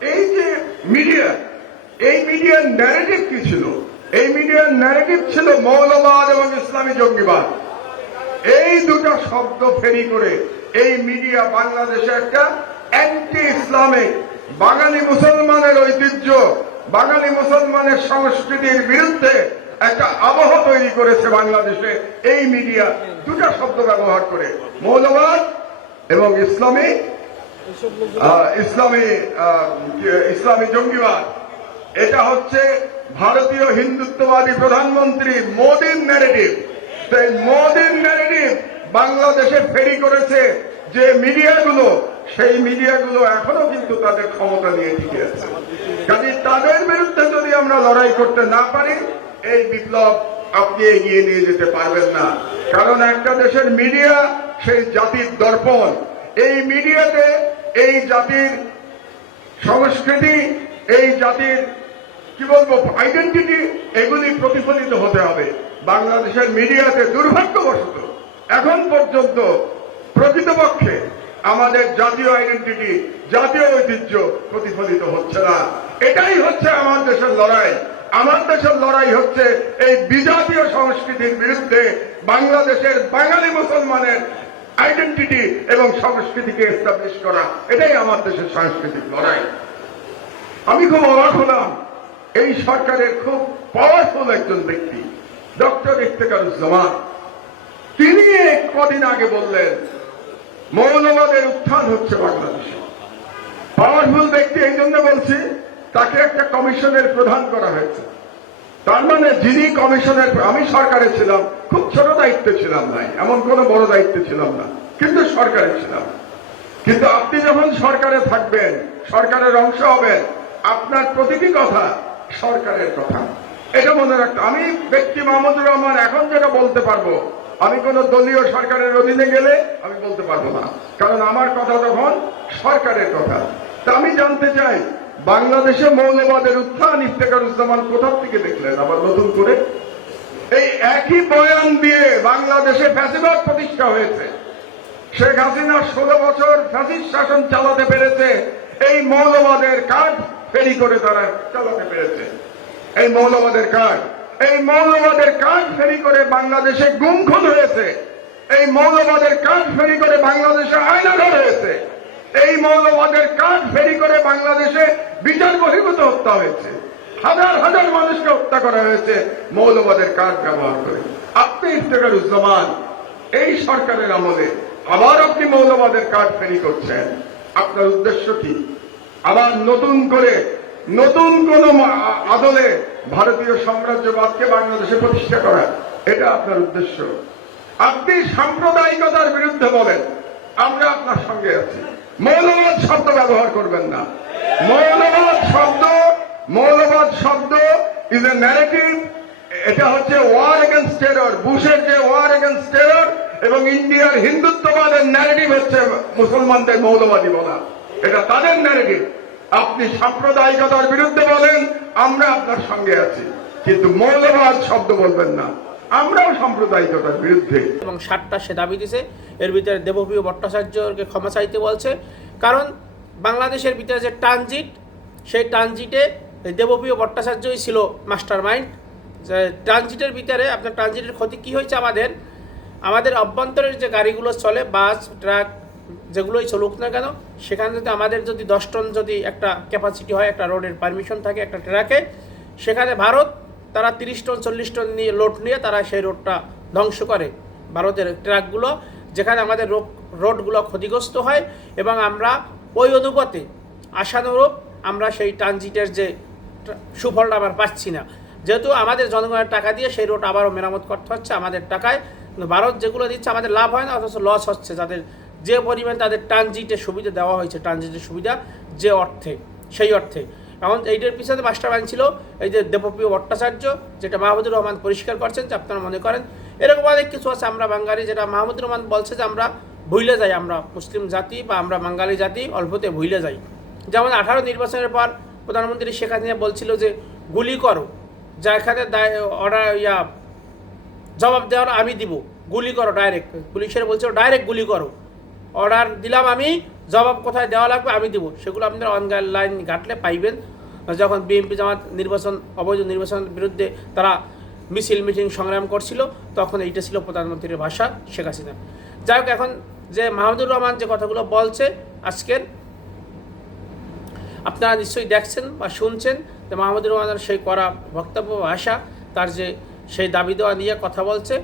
এই যে মিডিয়া এই মিডিয়ার ন্যারেটিভ কি ছিল? এই মিডিয়ার ন্যারেটিভ ছিল মৌলবাদ এবং ইসলামী জঙ্গিবাদ। এই দুটো শব্দ ফেরি করে এই মিডিয়া বাংলাদেশে একটা অ্যান্টি ইসলামিক বাঙালি মুসলমানের ঐতিহ্য বাঙালি মুসলমানের সংস্কৃতির বিরুদ্ধে একটা আবহ তৈরি করেছে বাংলাদেশে এই মিডিয়া দুটো শব্দ ব্যবহার করে মৌলবাদ এবং ইসলামী আহ, ইসলামী ইসলামী জঙ্গিবাদ। এটা হচ্ছে ভারতীয় হিন্দুত্ববাদী প্রধানমন্ত্রী মোদীর ন্যারেটিভ সেই মোদীর ন্যারেটিভ বাংলাদেশে ফেরি করেছে যে মিডিয়াগুলো, সেই মিডিয়াগুলো এখনও কিন্তু তাদের ক্ষমতা নিয়ে টিকে আছে। কাজে তাদের বিরুদ্ধে যদি আমরা লড়াই করতে না পারি, এই বিপ্লব আপনি এগিয়ে নিয়ে যেতে পারবেন না। কারণ একটা দেশের মিডিয়া, সেই জাতির দর্পণ। এই মিডিয়াতে এই জাতির সংস্কৃতি, এই জাতির, কি বলব আইডেন্টিটি এগুলি প্রতিফলিত হতে হবে। বাংলাদেশের মিডিয়াতে দুর্ভাগ্যবশত এখন পর্যন্ত প্রকৃতপক্ষে আমাদের জাতীয় আইডেন্টিটি জাতীয় ঐতিহ্য প্রতিফলিত হচ্ছে না। এটাই হচ্ছে আমার দেশের লড়াই। আমার দেশের লড়াই হচ্ছে এই বিজাতীয় সংস্কৃতির বিরুদ্ধে বাংলাদেশের বাঙালি মুসলমানের আইডেন্টিটি এবং সংস্কৃতিকে এস্টাবলিশ করা, এটাই আমার দেশের সাংস্কৃতিক লড়াই। আমি খুব অবাক হলাম, এই সরকারের খুব পাওয়ারফুল একজন ব্যক্তি ডক্টর ইফতেকারুজ্জামান তিনি কদিন আগে বললেন, মৌলবাদের উত্থান হচ্ছে বাংলাদেশে। পাওয়ারফুল ব্যক্তি, এই জন্য বলছি, তাকে একটা কমিশনের প্রধান করা হয়েছে। তার মানে যিনি কমিশনের, আমি সরকারে ছিলাম, খুব ছোট দায়িত্বে ছিলাম নাই, এমন কোন বড় দায়িত্বে ছিলাম না, কিন্তু সরকারে ছিলাম। কিন্তু আপনি যখন সরকারে থাকবেন, সরকারের অংশ হবেন, আপনার প্রতিটি কথা সরকারের কথা। এটা মনে রাখতে, আমি ব্যক্তি মাহমুদুর রহমান, এখন যেটা বলতে পারব, আমি কোন দলীয় সরকারের অধীনে গেলে আমি বলতে পারব না, কারণ আমার কথা তখন সরকারের কথা। তা আমি জানতে চাই বাংলাদেশে মৌলবাদের উত্থান ইফতেকারুজ্জামান কোথা থেকে দেখলেন? আবার নতুন করে। এই একই বয়ান দিয়ে বাংলাদেশে ফ্যাসিবাদ প্রতিষ্ঠা হয়েছে। শেখ হাসিনা ষোলো বছর ফ্যাসিস্ট শাসন চালাতে পেরেছে। এই মৌলবাদের কাজ ফেরি করে তারা চালাতে পেরেছে। এই মৌলবাদের কাজ এই মৌলবাদের কাজ ফেরি করে বাংলাদেশে গুমখুন হয়েছে। এই মৌলবাদের কাজ ফেরি করে বাংলাদেশে আইনাঘর হয়েছে এই মৌলবাদের কাজ ফেরি করে বাংলাদেশে বিচার বহির্ভূত হত্যা হয়েছে। হাজার হাজার মানুষকে হত্যা করা হয়েছে, মৌলবাদের কাজ ব্যবহার করে। আপনি ইফতেকারুজ্জামান এই সরকারের আমলে আবার আপনি মৌলবাদের কাজ ফেরি করছেন। আপনার উদ্দেশ্য কি? আবার নতুন করে, নতুন কোন আদলে ভারতীয় সাম্রাজ্যবাদকে বাংলাদেশে প্রতিষ্ঠা করা, এটা আপনার উদ্দেশ্য। আপনি সাম্প্রদায়িকতার বিরুদ্ধে বলেন আমরা আপনার সঙ্গে আছি। মৌলবাদ শব্দ ব্যবহার করবেন না। মৌলবাদ শব্দ মৌলবাদ শব্দ ইজ এ ন্যারেটিভ এটা হচ্ছে ওয়ার এগেনস্ট টেরর বুশের যে ওয়ার এগেনস্ট টেরর এবং ইন্ডিয়ার হিন্দুত্ববাদের ন্যারেটিভ হচ্ছে মুসলমানদের মৌলবাদী বলা। এটা তাদের ন্যারেটিভ আপনি সাম্প্রদায়িকতার বিরুদ্ধে বলেন, আমরা আপনার সঙ্গে আছি। কিন্তু মৌলবাদ শব্দ বলবেন না। আমরাও সাম্প্রদায়িকতার বিরুদ্ধে। এবং সাতটা সে দাবি দিছে, এর ভিতরে দেবপ্রিয় ভট্টাচার্যকে ক্ষমা চাইতে বলছে। কারণ বাংলাদেশের ভিতরে যে ট্রানজিট, সেই ট্রানজিটে দেবপ্রিয় ভট্টাচার্যই ছিল মাস্টার মাইন্ড যে ট্রানজিটের ভিতরে আপনার ট্রানজিটের ক্ষতি কী হয়েছে আমাদের? আমাদের অভ্যন্তরের যে গাড়িগুলো চলে, বাস, ট্রাক, যেগুলোই চলুক না কেন, সেখানে যদি আমাদের যদি দশ টন যদি একটা ক্যাপাসিটি হয়, একটা রোডের পারমিশন থাকে, একটা ট্রাকে, সেখানে ভারত তারা তিরিশ টন, চল্লিশ টন নিয়ে লোড নিয়ে তারা সেই রোডটা ধ্বংস করে ভারতের ট্রাকগুলো, যেখানে আমাদের রোড রোডগুলো ক্ষতিগ্রস্ত হয় এবং আমরা ওই অনুপাতে আশানুরূপ আমরা সেই ট্রানজিটের যে সুফলটা আবার পাচ্ছি না। যেহেতু আমাদের জনগণের টাকা দিয়ে সেই রোড আবারও মেরামত করতে হচ্ছে আমাদের টাকায় ভারত যেগুলো দিচ্ছে আমাদের লাভ হয় না, অথচ লস হচ্ছে। যাদের যে পরিমাণ তাদের ট্রানজিটের সুবিধা দেওয়া হয়েছে, ট্রানজিটের সুবিধা যে অর্থে, সেই অর্থে। এখন এইটার পিছনে মাস্টার মাইন্ড ছিল, এই যে দেবপ্রিয় ভট্টাচার্য, যেটা মাহমুদুর রহমান পরিষ্কার করছেন, যে আপনারা মনে করেন। এরকম অনেক কিছু আছে আমরা বাঙালি, যেটা মাহমুদুর রহমান বলছে যে আমরা ভুলে যাই, আমরা মুসলিম জাতি বা আমরা বাঙালি জাতি অল্পতে ভুলে যাই। যেমন আঠারো নির্বাচনের পর প্রধানমন্ত্রী শেখ হাসিনা বলছিল যে, গুলি করো, যা এখানে অর্ডার ইয়া, জবাব দেওয়ার আমি দিব, গুলি করো ডাইরেক্ট পুলিশের বলছিল ডাইরেক্ট গুলি করো। অর্ডার দিলাম আমি, জবাব কোথায় দেওয়া লাগবে আমি দিব। সেগুলো আপনারা অনলাইন ঘাটলে পাইবেন। যখন বিএনপি জামাত নির্বাচন, অবৈধ নির্বাচনের বিরুদ্ধে তারা মিছিল, মিটিং সংগ্রাম করছিল, তখন এইটা ছিল প্রধানমন্ত্রীর ভাষা, শেখ হাসিনা যাই হোক, এখন যে মাহমুদুর রহমান যে কথাগুলো বলছে আজকের, আপনারা নিশ্চয়ই দেখছেন বা শুনছেন যে মাহমুদুর রহমানের সেই করা বক্তব্য, ভাষা, তার যে সেই দাবি দেওয়া নিয়ে কথা বলছে।